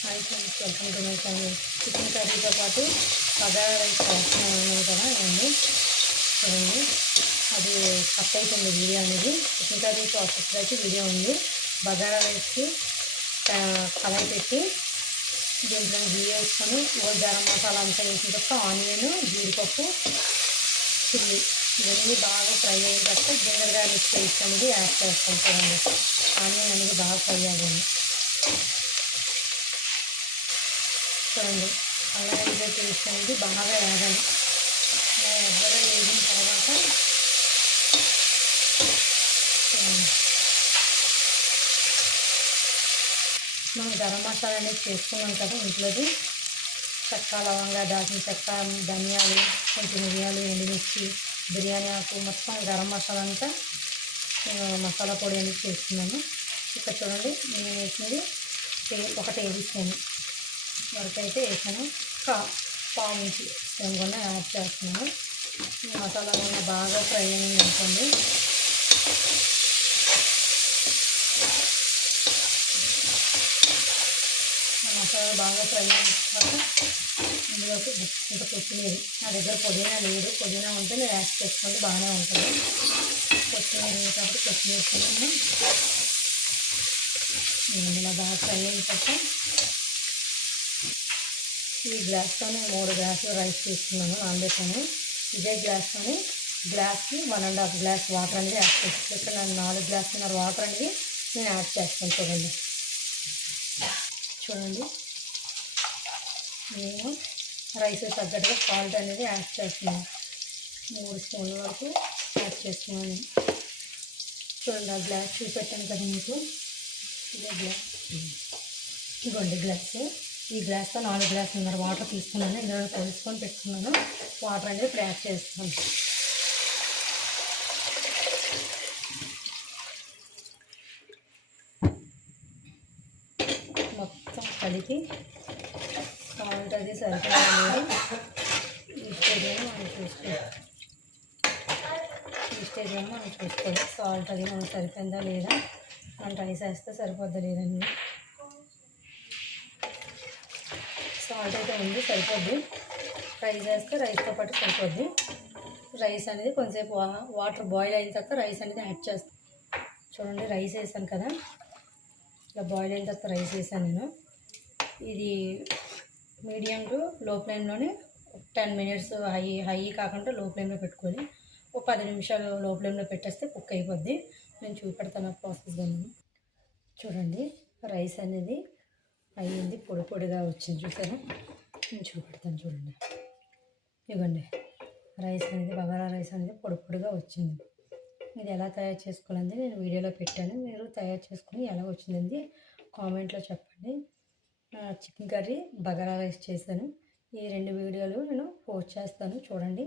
Hi friends, welcome to my channel. Chicken కర్రీతో పాటు bagara rice చేస్తున్నాను కదా అండి. చూడండి, అది కట్ అయిపోయింది వీడియో అనేది. చికెన్ కర్రీ ప్రాసెస్ అయితే వీడియో ఉంది. బగారా రైస్కి కళాయి పెట్టి దీంట్లో గీ వేసుకొని గరం మసాలా అంతా వేసిన తర్వాత ఆనియన్, జీడిపప్పు, చిల్లీ ఇవన్నీ బాగా ఫ్రై అయిన తర్వాత జింజర్ గార్లిక్ పేస్ట్ అనేది యాడ్ చేస్తాం. చూడండి, ఆనియన్ అనేది బాగా ఫ్రై అవ్వండి. చూడండి, అల్లం వెల్లుల్లి పేస్ట్ అనేది బాగా వేగాలి. ఎర్రగా వేగిన తర్వాత చూడండి, మనం గరం మసాలా అనేది చేసుకున్నాం కదా ఇంట్లోది. చెక్క, లవంగా, దాల్చిన చెక్క, ధనియాలు, కొంచెం మిరియాలు, ఎండుమిర్చి, బిర్యానీ ఆకు, మొత్తం గరం మసాలా అంతా మసాలా పొడి అనేది చేసుకున్నాను. ఇక్కడ చూడండి, నేను వేసినది 1 టేబుల్ స్పూన్ వరకు అయితే వేసాను. పావు నుంచి కూడా యాడ్ చేస్తున్నాను. ఈ మసాలా కూడా బాగా ఫ్రై అయింది అనుకోండి. మసాలా బాగా ఫ్రై అయిన తర్వాత ఇందులోకి ఇంత కొత్తిమీర, నా దగ్గర పుదీనా లేదు, పుదీనా ఉంటే నేను యాడ్ చేసుకోండి, బాగానే ఉంటుంది. కొత్తిమీర కాబట్టి కొత్తిమీర తిన్నాను. ఇలా బాగా ఫ్రై అయిన తర్వాత ఈ గ్లాస్తోనే 3 గ్లాసులు రైస్ తీసుకున్నాను, నానబెట్టాను. ఇదే గ్లాస్తోని గ్లాస్కి 1.5 గ్లాస్ వాటర్ అనేది యాడ్ చేస్తాను. ఇక్కడ నేను 4 గ్లాసున్నర వాటర్ అనేది నేను యాడ్ చేస్తాను. చూడండి, నేను రైస్ తగ్గట్టుగా సాల్ట్ అనేది యాడ్ చేస్తున్నాను. 3 స్పూన్ల వరకు యాడ్ చేస్తున్నాను. చూడండి, ఆ గ్లాస్ చూపెట్టాను కదా మీకు, ఇదే గ్లాస్, ఇదిగోండి గ్లాస్. ఈ గ్లాస్తో 4 గ్లాసున్నర వాటర్ తీసుకున్నాను. ఇందులో పోసుకొని పెట్టుకున్నాను. వాటర్ అనేది ఇప్పుడు యాడ్ చేస్తాను. మొత్తం కలిపి సాల్ట్ అది సరిపోలేదు ఈ స్టేజ్లో మనం చూసుకోవాలి. సాల్ట్ అది మనకు సరిపోయిందా లేదా, మనం రైస్ వేస్తే సరిపోద్దా లేదండి. సాల్ట్ అయితే ఉంది, సరిపోద్ది. రైస్ వేస్తే రైస్తో పాటు సరిపోద్ది. రైస్ అనేది కొంచెంసేపు వాటర్ బాయిల్ అయిన తర్వాత రైస్ అనేది యాడ్ చేస్తాను. చూడండి, రైస్ వేసాను కదా, ఇలా బాయిల్ అయిన తర్వాత రైస్ వేసాను నేను. ఇది మీడియం టు లో ఫ్లేమ్లోనే 10 మినిట్స్, హై కాకుండా లో ఫ్లేమ్లో పెట్టుకొని 10 నిమిషాలు లో ఫ్లేమ్లో పెట్టేస్తే కుక్ అయిపోద్ది. నేను చూపెడతాను ప్రాసెస్గా. చూడండి, రైస్ అనేది అయ్యింది, పొడి పొడిగా వచ్చింది, చూసారా? నేను చూపెడతాను. చూడండి, ఇవ్వండి, రైస్ అనేది బగారా రైస్ అనేది పొడి పొడిగా వచ్చింది. ఇది ఎలా తయారు చేసుకోవాలని నేను వీడియోలో పెట్టాను. మీరు తయారు చేసుకుని ఎలా వచ్చింది కామెంట్లో చెప్పండి. చికెన్ కర్రీ, బగారా రైస్ చేశాను. ఈ 2 వీడియోలు నేను పోస్ట్ చేస్తాను, చూడండి.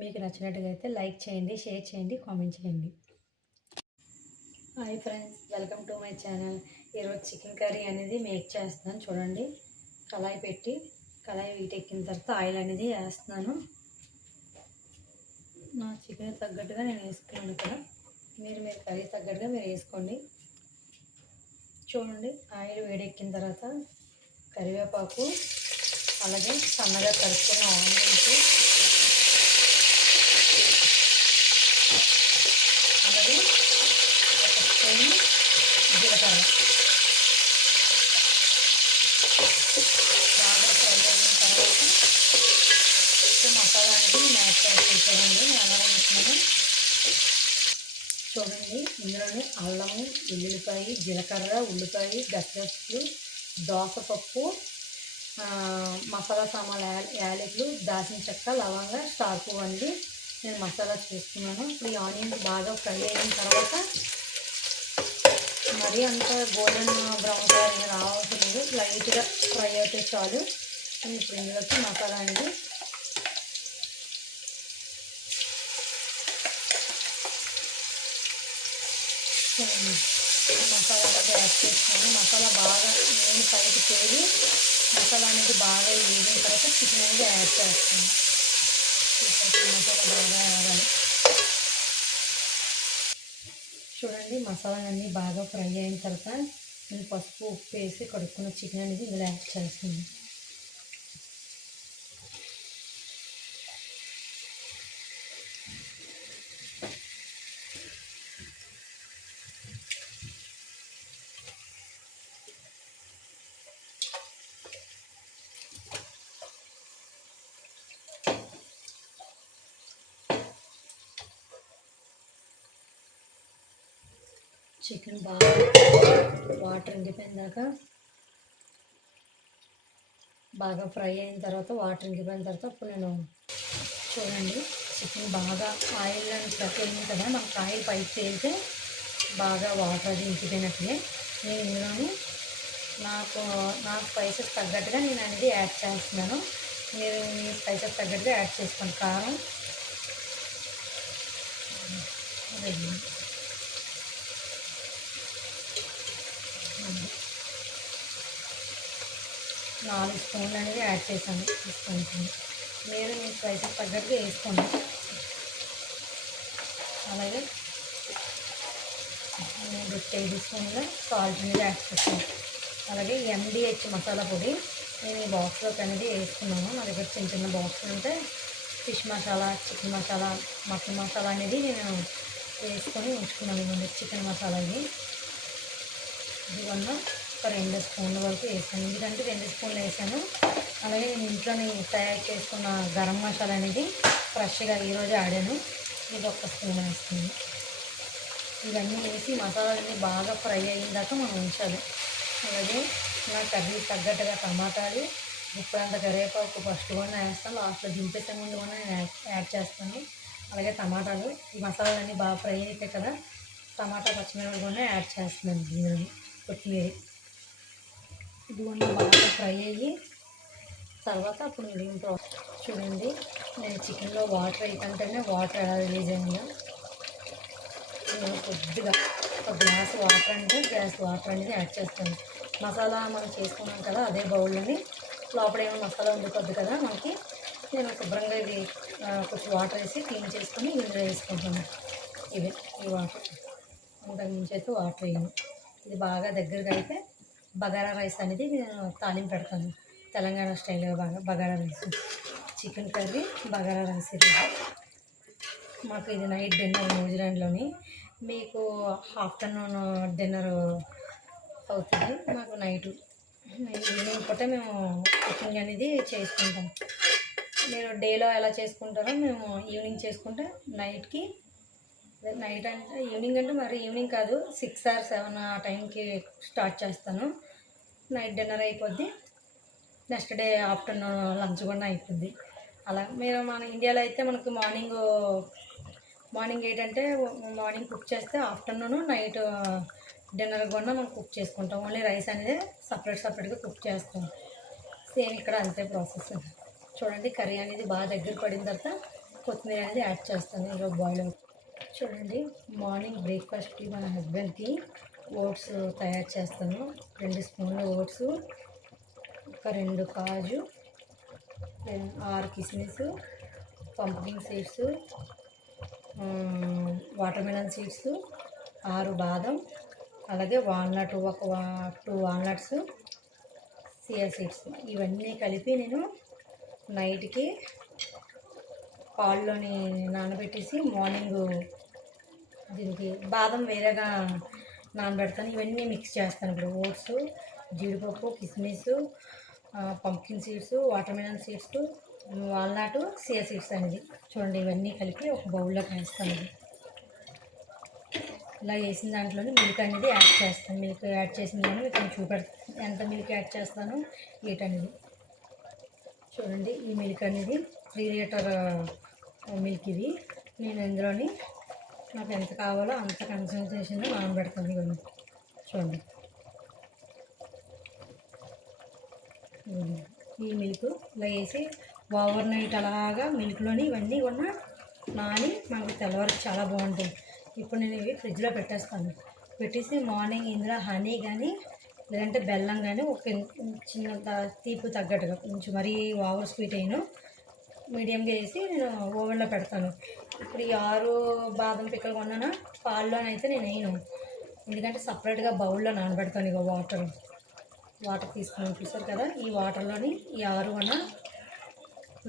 మీకు నచ్చినట్టుగా అయితే లైక్ చేయండి, షేర్ చేయండి, కామెంట్ చేయండి. Hi friends, welcome to my channel. ఈరోజు చికెన్ కర్రీ అనేది మేక్ చేస్తున్నాను. చూడండి, కళాయి పెట్టి కళాయి వీటెక్కిన తర్వాత ఆయిల్ అనేది వేస్తున్నాను. నా చికెన్ తగ్గట్టుగా నేను వేసుకున్నాను ఇక్కడ. మీరు కర్రీ తగ్గట్టుగా మీరు వేసుకోండి. చూడండి, ఆయిల్ వేడెక్కిన తర్వాత కరివేపాకు, అలాగే సన్నగా తరుక్కున్న ఆనియన్స్, అలాగే 1 స్పూన్ జీలకర్ర బాగా ఫ్రై అయిన తర్వాత మసాలా అనేది నేను యాడ్ చేసేసానండి. నేను ఎలా వేసుకున్నాను చూడండి. ఇందులోనే అల్లము, వెల్లుల్లిపాయ, జీలకర్ర, ఉల్లిపాయ, గసగసాలు, దోసపప్పు, మసాలా సామాన్లు, యాలకులు, దాల్చిన చెక్క, లవంగా, స్టార్ పువ్వు అనేది నేను మసాలా చేసుకున్నాను. ఇప్పుడు ఈ ఆనియన్స్ బాగా ఫ్రై అయిన తర్వాత, మరీ అంత గోల్డెన్ బ్రౌన్ కలర్ రావాల్సిన లేదు, లైట్గా ఫ్రై అయితే చాలు. ఇప్పుడు ఇందులోకి మసాలా అనేది మసాలా అనేది యాడ్ చేసుకొని, మసాలా బాగా నేను పైకి చేరి మసాలా అనేది బాగా వేగిన తర్వాత చికెన్ అనేది యాడ్ చేస్తాను. మసాలా బాగా వేయాలి. చూడండి, మసాలాలన్నీ బాగా ఫ్రై అయిన తర్వాత నేను పసుపు ఉప్పు వేసి కడుక్కున్న చికెన్ అనేది ఇందులో యాడ్ చేస్తున్నాను. చికెన్ బాగా వాటర్ ఇంకిపోయిన దాకా బాగా ఫ్రై అయిన తర్వాత వాటర్ ఇంకిపోయిన తర్వాత అప్పుడు నేను చూడండి చికెన్ బాగా ఆయిల్ అని ప్రతింది కదా, మనకు ఆయిల్ పైకి తేలితే బాగా వాటర్ అది ఇంకిపోయినట్లే. నేను ఇందులోని నా స్పైసెస్ తగ్గట్టుగా నేను అనేది యాడ్ చేస్తున్నాను. మీరు మీ స్పైసెస్ తగ్గట్టుగా యాడ్ చేసుకోండి. కారం 4 స్పూన్లు అనేది యాడ్ చేశాను. తీసుకుంటాను, మీరు మీ స్పైసెస్ తగ్గట్టుగా వేసుకోండి. అలాగే 3 టేబుల్ స్పూన్ల సాల్ట్ అనేది యాడ్ చేస్తాను. అలాగే MDH మసాలా పొడి నేను ఈ బాక్స్లోకి అనేది వేసుకున్నాను. నా దగ్గర చిన్న చిన్న బాక్సులు ఉంటే fish masala, chicken masala, mutton masala అనేది నేను వేసుకొని ఉంచుకున్నాను. చికెన్ మసాలా ఇవన్నీ ఒక 2 స్పూన్ల వరకు వేసాను. ఎందుకంటే 2 స్పూన్లు వేసాను. అలాగే నేను ఇంట్లోనే తయారు చేసుకున్న గరం మసాలా అనేది ఫ్రెష్గా ఈరోజు ఆడాను, ఇది 1 స్పూన్ వేస్తుంది. ఇవన్నీ వేసి మసాలాలన్నీ బాగా ఫ్రై అయిన దాకా మనం ఉంచాలి. అలాగే నా కర్రీ తగ్గట్టుగా టమాటాలు, ఇప్పుడంత కరివేపాకు ఫస్ట్ కూడా వేస్తాను, లాస్ట్లో దింపేసే ముందు కూడా నేను యాడ్ చేస్తాను. అలాగే టమాటాలు, ఈ మసాలాలన్నీ బాగా ఫ్రై అయితాయి కదా, టమాటా పచ్చిమిరపకాయలు కూడా యాడ్ చేస్తున్నాను. ఇందులో కొత్తిమీర ఇది కూడా బాగా ఫ్రై అయ్యి తర్వాత అప్పుడు దీంట్లో చూడండి నేను చికెన్లో వాటర్ వేయకంటేనే వాటర్ ఎలా రిలీజ్ అయిందో, నేను కొద్దిగా ఒక గ్లాస్ వాటర్ అంటే గ్లాస్ వాటర్ అనేది యాడ్ చేస్తాను. మసాలా మనం చేసుకున్నాం కదా అదే బౌల్లోని లోపల ఏమో మసాలా ఉండిపోద్ది కదా మనకి, నేను శుభ్రంగా ఇది కొంచెం వాటర్ వేసి క్లీన్ చేసుకొని ఇందులో వేసుకుంటాను. ఇవి ఈ వాటర్ అంతకు మించి అయితే వాటర్ వేయను. ఇది బాగా దగ్గరగా అయితే బగారా రైస్ అనేది నేను తాలింపు పెడతాను. తెలంగాణ స్టైల్గా బాగా bagara rice, chicken curry bagara rice. ఇది మాకు ఇది నైట్ డిన్నర్ న్యూజిలాండ్లోని, మీకు ఆఫ్టర్నూన్ డిన్నర్ అవుతుంది. మాకు ఈవినింగ్ పూట మేము కుకింగ్ అనేది చేసుకుంటాం. మీరు డేలో ఎలా చేసుకుంటారో మేము ఈవినింగ్ చేసుకుంటే నైట్ అంటే ఈవినింగ్ అంటే మరి ఈవినింగ్ కాదు, 6 or 7 ఆ టైంకి స్టార్ట్ చేస్తాను. నైట్ డిన్నర్ అయిపోద్ది, నెక్స్ట్ డే ఆఫ్టర్నూన్ లంచ్ కూడా అయిపోద్ది. అలా మీరు మన ఇండియాలో అయితే మనకు మార్నింగ్ ఏంటంటే మార్నింగ్ కుక్ చేస్తే ఆఫ్టర్నూన్ నైట్ డిన్నర్ కూడా మనం కుక్ చేసుకుంటాం. ఓన్లీ రైస్ అనేది సపరేట్గా కుక్ చేస్తాం. సేమ్ ఇక్కడ అంతే ప్రాసెస్. చూడండి కర్రీ అనేది బాగా దగ్గర పడిన తర్వాత కొత్తిమీర అనేది యాడ్ చేస్తాను. ఇలా బాయిల్ అవుతుంది. చూడండి మార్నింగ్ బ్రేక్ఫాస్ట్కి మన హస్బెండ్కి ఓట్స్ తయారు చేస్తాను. 2 స్పూన్ల ఓట్స్, ఒక 2 కాజు, 6 కిస్మిస్, pumpkin seeds, watermelon seeds, 6 బాదం, అలాగే వాల్నట్, ఒక 2 వాల్నట్స్, సియా సీడ్స్. ఇవన్నీ కలిపి నేను నైట్కి పాల్లోని నానబెట్టేసి మార్నింగ్ దీనికి బాదం వేరేగా నానబెడతాను. ఇవన్నీ మిక్స్ చేస్తాను. ఇప్పుడు ఓట్స్, జీడిపప్పు, కిస్మిస్, pumpkin seeds, watermelon seeds, walnut, chia seeds అనేది చూడండి ఇవన్నీ కలిపి ఒక బౌల్లోకి వేస్తాను. ఇలా వేసిన దాంట్లోనే మిల్క్ అనేది యాడ్ చేస్తాను. మిల్క్ యాడ్ చేసిన దాన్ని మీకు చూపెడతాను ఎంత మిల్క్ యాడ్ చేస్తాను ఏంటనేది. చూడండి ఈ మిల్క్ అనేది 3 లీటర్ మిల్క్. ఇది నేను ఇందులోని నాకు ఎంత కావాలో అంత కన్సన్ట్రేషన్ నానబెడతాను. ఇవన్నీ చూడండి ఈ మిల్క్ ఇలా వేసి ఓవర్ నైట్ అలాగా మిల్క్లోని ఇవన్నీ కూడా నాని మనకు తెల్లవారికి చాలా బాగుంటుంది. ఇప్పుడు నేను ఇవి ఫ్రిడ్జ్లో పెట్టేసి మార్నింగ్ ఇందులో హనీ కానీ లేదంటే బెల్లం కానీ ఒక చిన్న తీపి తగ్గట్టుగా కొంచెం మరీ ఓవర్ స్వీట్ అయిన మీడియంగా వేసి నేను ఓవెన్లో పెడతాను. ఇప్పుడు ఈ 6 బాదం పిక్కలు కొన్నాను, పాల్లోనైతే నేను వేయను. ఎందుకంటే సపరేట్గా బౌల్లో నానబెడతాను. ఇక వాటర్ తీసుకుని చూసారు కదా, ఈ వాటర్లోని ఈ ఆరువన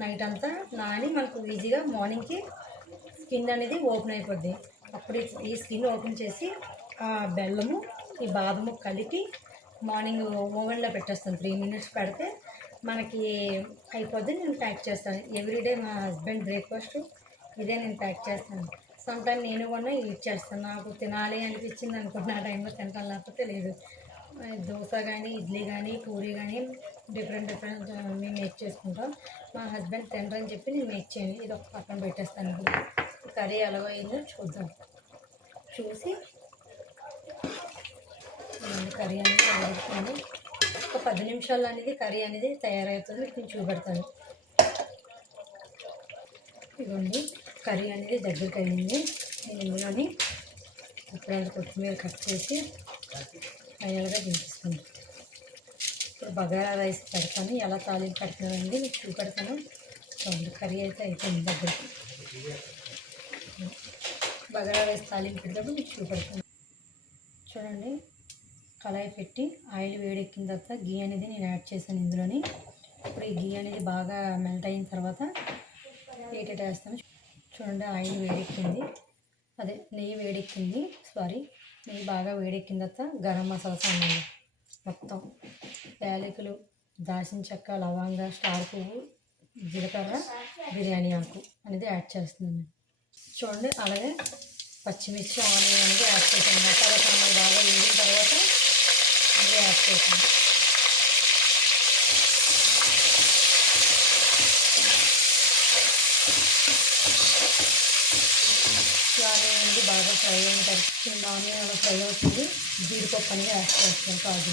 నైట్ అంతా నాని మనకు ఈజీగా మార్నింగ్కి స్కిన్ అనేది ఓపెన్ అయిపోద్ది. అప్పుడు ఈ స్కిన్ ఓపెన్ చేసి ఆ బెల్లము ఈ బాదము కలిపి మార్నింగ్ ఓవెన్లో పెట్టేస్తాను. 3 minutes పెడితే మనకి అయిపోద్ది. నేను ప్యాక్ చేస్తాను. ఎవ్రీడే మా హస్బెండ్ బ్రేక్ఫాస్ట్ ఇదే నేను ప్యాక్ చేస్తాను. సమ్ టైమ్ నేను కూడా ఈట్ చేస్తాను. నాకు తినాలి అనిపించింది అనుకుంటున్న ఆ టైంలో తింటాను, లేకపోతే లేదు. దోశ కానీ, ఇడ్లీ కానీ, పూరి కానీ డిఫరెంట్ మేము మేక్ చేసుకుంటాం. మా హస్బెండ్ తినరని చెప్పి నేను మేక్ చేయను. ఇది ఒక పక్కన పెట్టేస్తాను. ఇప్పుడు కర్రీ ఎలాగో అయిందో చూద్దాం. చూసి కర్రీ అనేది ఉడుకుతుంది. ఒక 10 నిమిషాల్లో అనేది కర్రీ అనేది తయారవుతుంది. నేను చూపెడతాను. ఇదిగోండి, కర్రీ అనేది దగ్గరికి అయ్యింది. నేను ఇందులోని ఎప్పుడైనా కొత్తిమీర కట్ చేసి ఫైనల్గా దించేసుకుంటాను. ఇప్పుడు బగారా రైస్ పెడతాను. ఎలా తాలింపు పెడతానండి మీకు చూపెడతాను. చూడండి, కర్రీ అయితే అయిపోయింది దగ్గరికి. బగారా రైస్ తాలింపు పెడతాను మీకు చూపెడతాను. చూడండి, కళాయి పెట్టి ఆయిల్ వేడెక్కిన తర్వాత గీ అనేది నేను యాడ్ చేశాను ఇందులోని. ఇప్పుడు ఈ గీ అనేది బాగా మెల్ట్ అయిన తర్వాత ఏటేట వేస్తాను. చూడండి, ఆయిల్ వేడెక్కింది, అదే నెయ్యి వేడెక్కింది, నెయ్యి బాగా వేడెక్కిన తర్వాత గరం మసాలాస్ ఉన్నాయి మొత్తం యాలకులు, దాల్చిన చెక్క, లవంగా, స్టార్ పువ్వు, జీలకర్ర, బిర్యానీ ఆకు అనేది యాడ్ చేస్తున్నాను. చూడండి, అలాగే పచ్చిమిర్చి, ఆనియన్ అనేది యాడ్ చేశాను. మసాలా సామాన్లు బాగా వేడిన తర్వాత అనేది యాడ్ చేశాను. ఆనియన్ అనేది బాగా ఫ్రై అయిన తర్వాత ఆనియన్ అలా ఫ్రై అవుతుంది. జీడిపప్పు అనేది యాడ్ చేస్తాను. కాజు